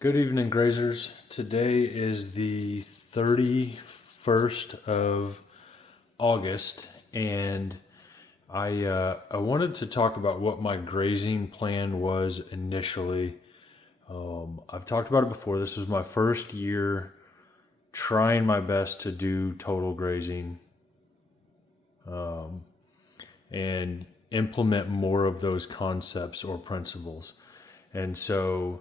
Good evening, grazers. Today is the 31st of August, and I wanted to talk about what my grazing plan was initially. I've talked about it before. This was my first year trying my best to do total grazing and implement more of those concepts or principles. And so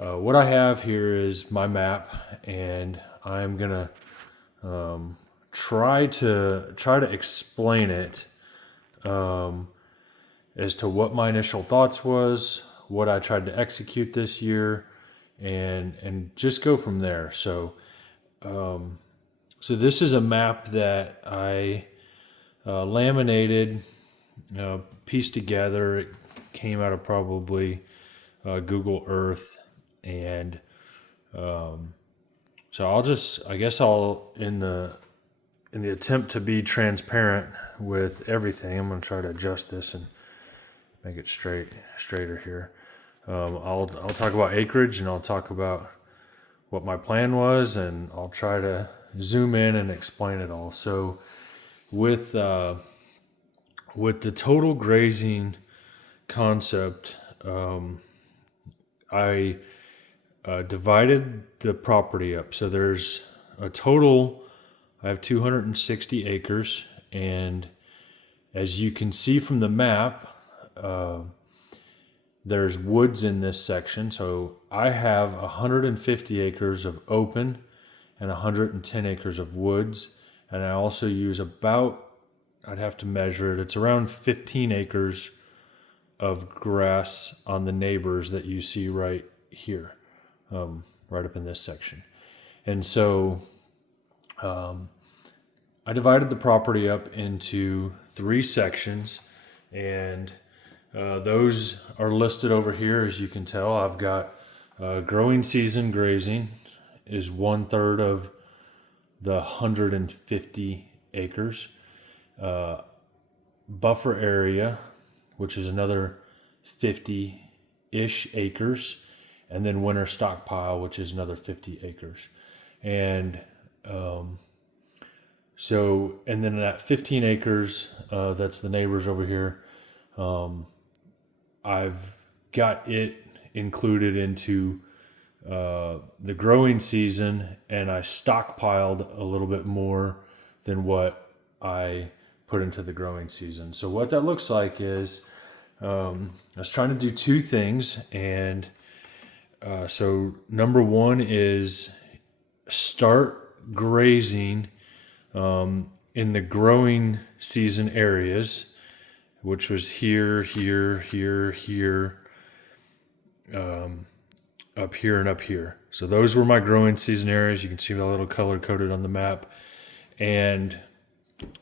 what I have here is my map, and I'm gonna try to explain it as to what my initial thoughts was, what I tried to execute this year, and just go from there. So this is a map that I laminated, pieced together. It came out of probably Google Earth, and so I'll in the attempt to be transparent with everything, I'm going to try to adjust this and make it straighter here. I'll talk about acreage, and I'll talk about what my plan was, and I'll try to zoom in and explain it all. So with the total grazing concept, I divided the property up. So there's a total, I have 260 acres, and as you can see from the map, there's woods in this section. So I have 150 acres of open and 110 acres of woods, and I also use I'd have to measure it, it's around 15 acres of grass on the neighbors that you see right here, right up in this section. And so I divided the property up into 3 sections, and those are listed over here. As you can tell, I've got growing season grazing is 1/3 of the 150 acres. Buffer area, which is another 50-ish acres, and then winter stockpile, which is another 50 acres. And and then that 15 acres, that's the neighbors over here, I've got it included into the growing season, and I stockpiled a little bit more than what I put into the growing season. So what that looks like is I was trying to do 2 things, and so number 1 is start grazing in the growing season areas, which was here, up here, and up here. So those were my growing season areas. You can see a little color coded on the map. And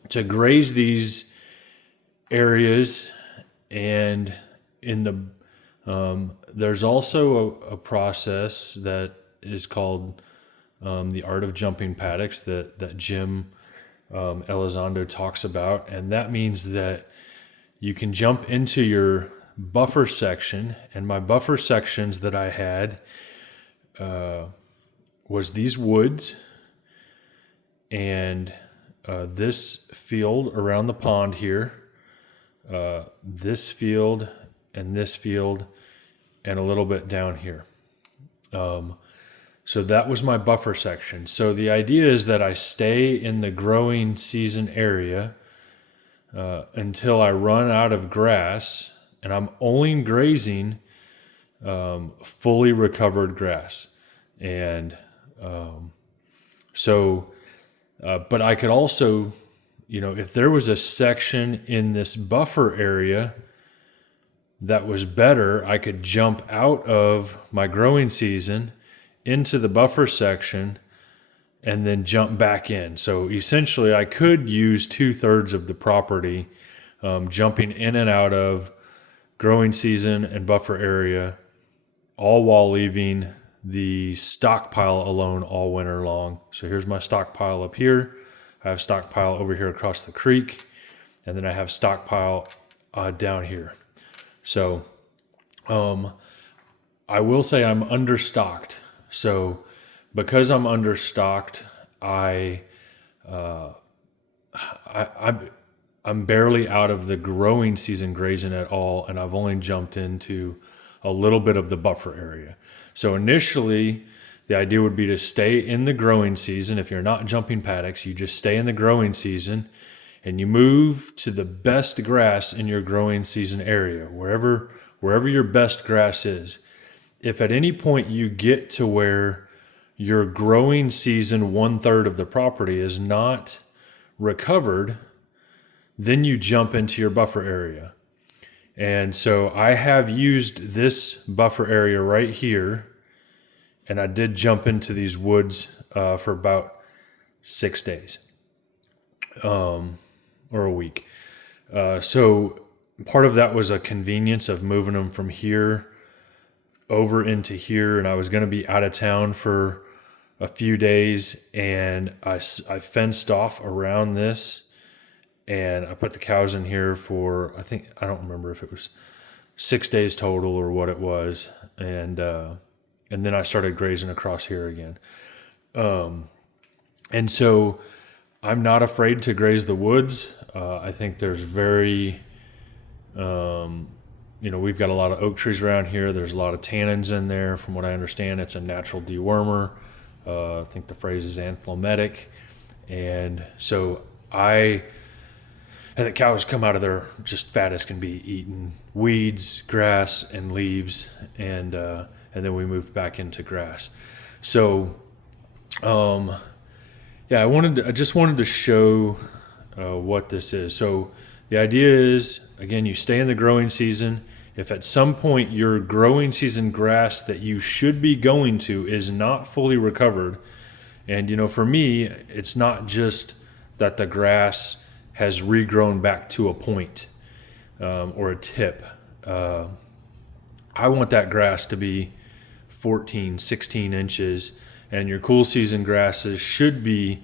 to graze these areas, and in the there's also a process that is called the art of jumping paddocks that Jim Elizondo talks about, and that means that you can jump into your buffer section. And my buffer sections that I had was these woods, and this field around the pond here, this field, and this field, and a little bit down here. So that was my buffer section. So the idea is that I stay in the growing season area until I run out of grass, and I'm only grazing fully recovered grass. And but I could also, if there was a section in this buffer area that was better, I could jump out of my growing season into the buffer section and then jump back in. So essentially I could use 2/3 of the property, jumping in and out of growing season and buffer area, all while leaving the stockpile alone all winter long. So here's my stockpile up here. I have stockpile over here across the creek, and then I have stockpile down here. So I will say I'm understocked So because I'm understocked, I'm barely out of the growing season grazing at all, and I've only jumped into a little bit of the buffer area. So initially, the idea would be to stay in the growing season. If you're not jumping paddocks, you just stay in the growing season and you move to the best grass in your growing season area, wherever your best grass is. If at any point you get to where your growing season 1/3 of the property is not recovered, then you jump into your buffer area. And so I have used this buffer area right here, and I did jump into these woods for about 6 days or a week. So part of that was a convenience of moving them from here over into here, and I was going to be out of town for a few days, and I fenced off around this, and I put the cows in here for, I don't remember if it was 6 days total or what it was, and then I started grazing across here again. And so I'm not afraid to graze the woods. I think there's we've got a lot of oak trees around here. There's a lot of tannins in there. From what I understand, it's a natural dewormer. I think the phrase is anthlometic. And so and the cows come out of there just fat as can be, eating weeds, grass, and leaves. And then we moved back into grass. So, I just wanted to show what this is. So the idea is, again, you stay in the growing season. If at some point your growing season grass that you should be going to is not fully recovered, and for me, it's not just that the grass has regrown back to a point or a tip. I want that grass to be 14, 16 inches, and your cool season grasses should be,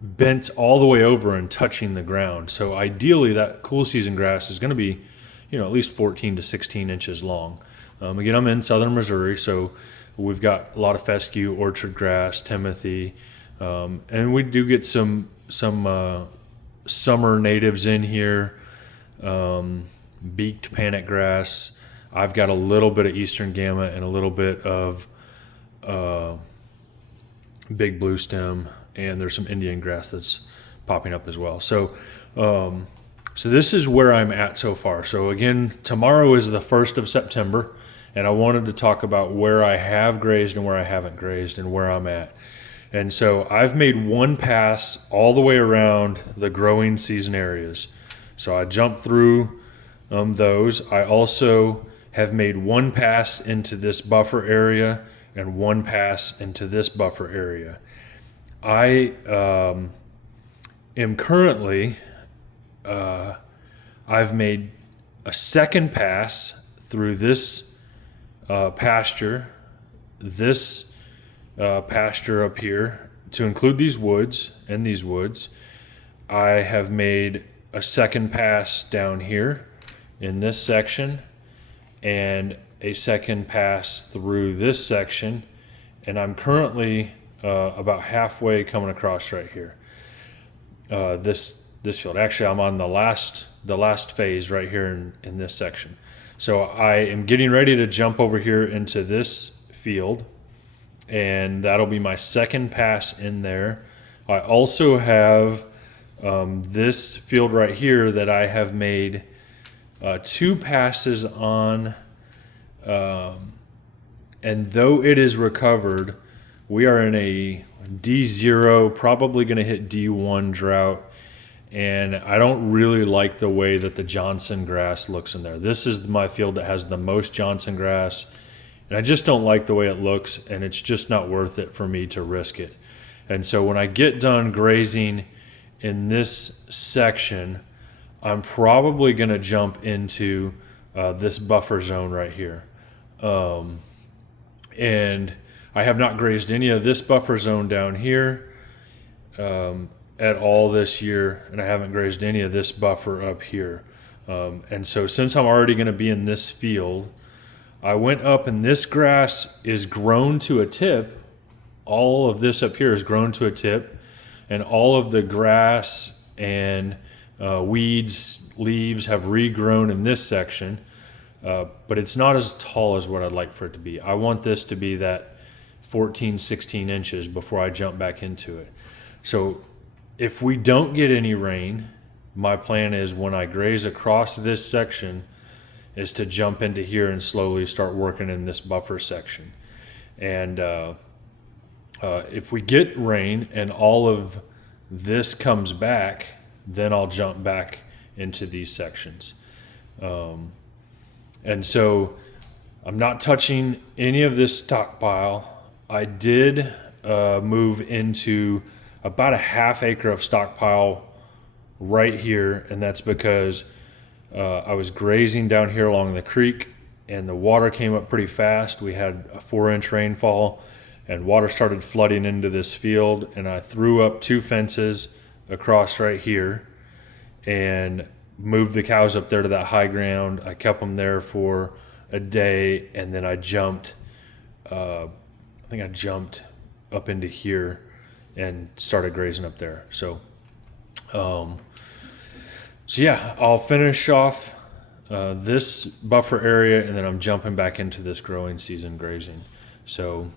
bent all the way over and touching the ground. So ideally that cool season grass is going to be, at least 14 to 16 inches long. Again, I'm in southern Missouri, so we've got a lot of fescue, orchard grass, timothy, and we do get some summer natives in here, beaked panic grass. I've got a little bit of eastern gamma and a little bit of big blue stem, and there's some Indian grass that's popping up as well. So this is where I'm at so far. So again, tomorrow is the 1st of September, and I wanted to talk about where I have grazed and where I haven't grazed and where I'm at. And so I've made one pass all the way around the growing season areas. So I jumped through those. I also have made one pass into this buffer area and one pass into this buffer area. I am currently, I've made a second pass through this pasture up here to include these woods and these woods. I have made a second pass down here in this section and a second pass through this section, and I'm currently about halfway coming across right here. This field. Actually, I'm on the last phase right here in this section. So I am getting ready to jump over here into this field, and that'll be my second pass in there. I also have this field right here that I have made two passes on, and though it is recovered, we are in a D0, probably going to hit D1 drought, and I don't really like the way that the Johnson grass looks in there. This is my field that has the most Johnson grass, and I just don't like the way it looks, and it's just not worth it for me to risk it. And so when I get done grazing in this section, I'm probably going to jump into this buffer zone right here. And I have not grazed any of this buffer zone down here at all this year, and I haven't grazed any of this buffer up here. And so since I'm already going to be in this field, I went up and this grass is grown to a tip. All of this up here is grown to a tip, and all of the grass and weeds, leaves have regrown in this section, but it's not as tall as what I'd like for it to be. I want this to be that 14, 16 inches before I jump back into it. So if we don't get any rain, my plan is when I graze across this section is to jump into here and slowly start working in this buffer section. And if we get rain and all of this comes back, then I'll jump back into these sections. And so I'm not touching any of this stockpile. I did move into about a half acre of stockpile right here, and that's because I was grazing down here along the creek and the water came up pretty fast. We had a 4-inch rainfall and water started flooding into this field, and I threw up 2 fences across right here and moved the cows up there to that high ground. I kept them there for a day, and then I jumped, I think I jumped up into here and started grazing up there. So yeah, I'll finish off this buffer area, and then I'm jumping back into this growing season grazing. So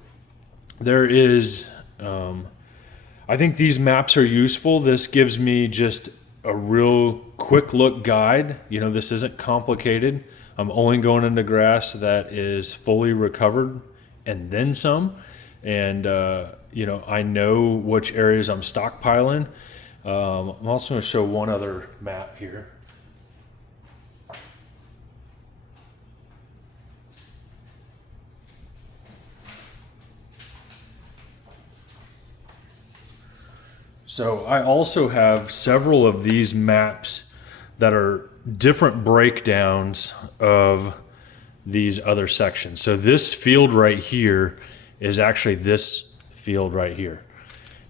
there is, I think these maps are useful. This gives me just a real quick look guide. You know, this isn't complicated. I'm only going into grass that is fully recovered and then some. And, you know, I know which areas I'm stockpiling. I'm also going to show one other map here. So I also have several of these maps that are different breakdowns of these other sections. So this field right here is actually this field right here.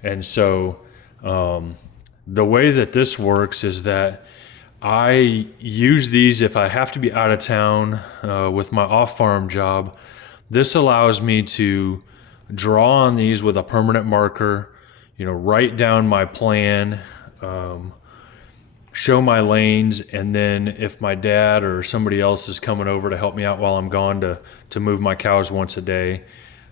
And so the way that this works is that I use these if I have to be out of town with my off-farm job. This allows me to draw on these with a permanent marker, you know, write down my plan, show my lanes, and then if my dad or somebody else is coming over to help me out while I'm gone to move my cows once a day,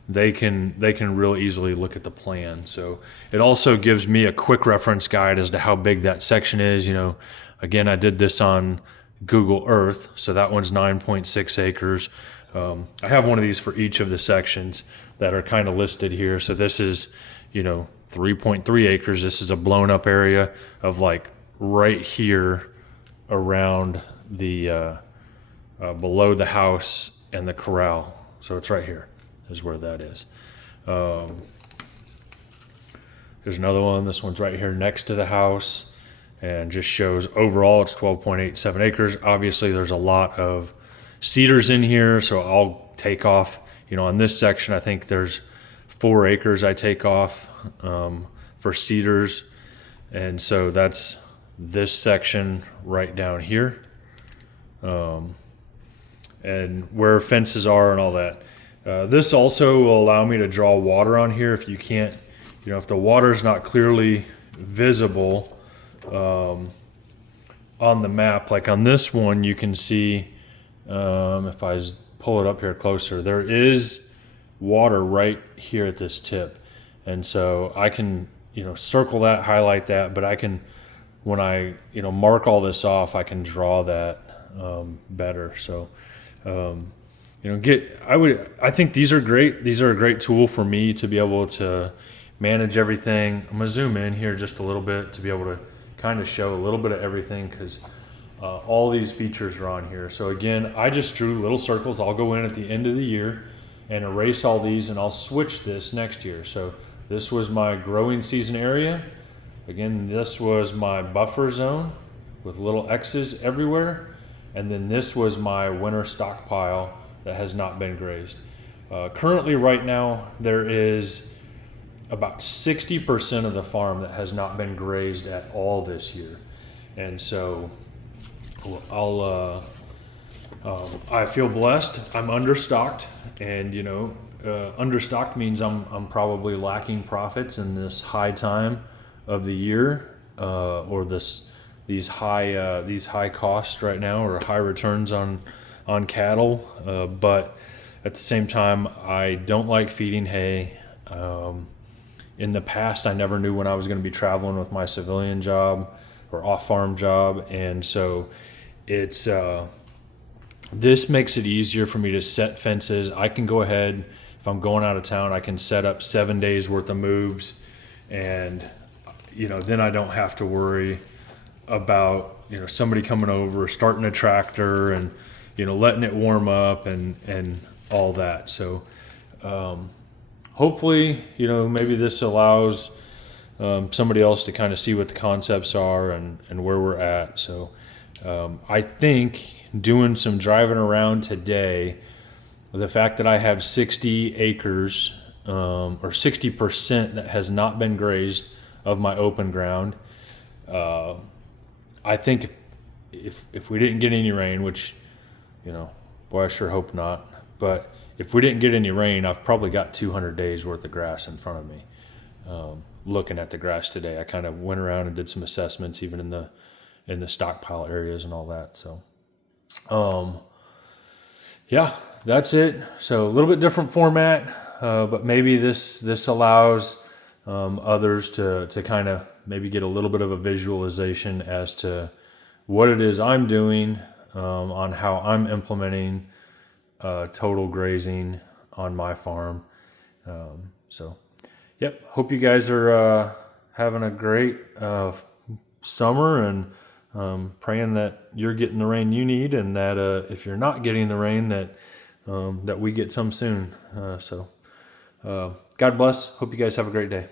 they can real easily look at the plan. So it also gives me a quick reference guide as to how big that section is. You know, again, I did this on Google Earth, so that one's 9.6 acres. I have one of these for each of the sections that are kind of listed here. So this is, you know, 3.3 acres. This is a blown up area of like right here around the below the house and the corral. So it's right here is where that is. There's another one. This one's right here next to the house and just shows overall it's 12.87 acres. Obviously there's a lot of cedars in here, so I'll take off, you know, on this section I think there's 4 acres I take off for cedars, and so that's this section right down here, and where fences are and all that. This also will allow me to draw water on here if you can't, you know, if the water's not clearly visible on the map. Like on this one you can see, if I pull it up here closer, there is water right here at this tip, and so I can, you know, circle that, highlight that, but I can, when I, you know, mark all this off, I can draw that better. So you know, I think these are great. These are a great tool for me to be able to manage everything. I'm gonna zoom in here just a little bit to be able to kind of show a little bit of everything, because all these features are on here. So again, I just drew little circles. I'll go in at the end of the year and erase all these, and I'll switch this next year. So this was my growing season area. Again, this was my buffer zone with little X's everywhere. And then this was my winter stockpile that has not been grazed. Currently right now, there is about 60% of the farm that has not been grazed at all this year. And so I'll I feel blessed. I'm understocked, and understocked means I'm probably lacking profits in this high time of the year, or these high costs right now, or high returns on cattle. But at the same time, I don't like feeding hay. In the past, I never knew when I was going to be traveling with my civilian job or off-farm job, and so it's this makes it easier for me to set fences. I can go ahead, if I'm going out of town, I can set up 7 days worth of moves, and then I don't have to worry about somebody coming over, starting a tractor, and letting it warm up and all that. So hopefully maybe this allows somebody else to kind of see what the concepts are and where we're at. So I think doing some driving around today, the fact that I have 60 acres or 60% that has not been grazed of my open ground, I think if we didn't get any rain, which boy, I sure hope not, but if we didn't get any rain, I've probably got 200 days worth of grass in front of me. Looking at the grass today, I kind of went around and did some assessments, even in the stockpile areas and all that. So, yeah, that's it. So a little bit different format, but maybe this allows others to kind of maybe get a little bit of a visualization as to what it is I'm doing, on how I'm implementing total grazing on my farm. So, yep. Hope you guys are having a great summer, and praying that you're getting the rain you need, and that if you're not getting the rain, that we get some soon. So, God bless. Hope you guys have a great day.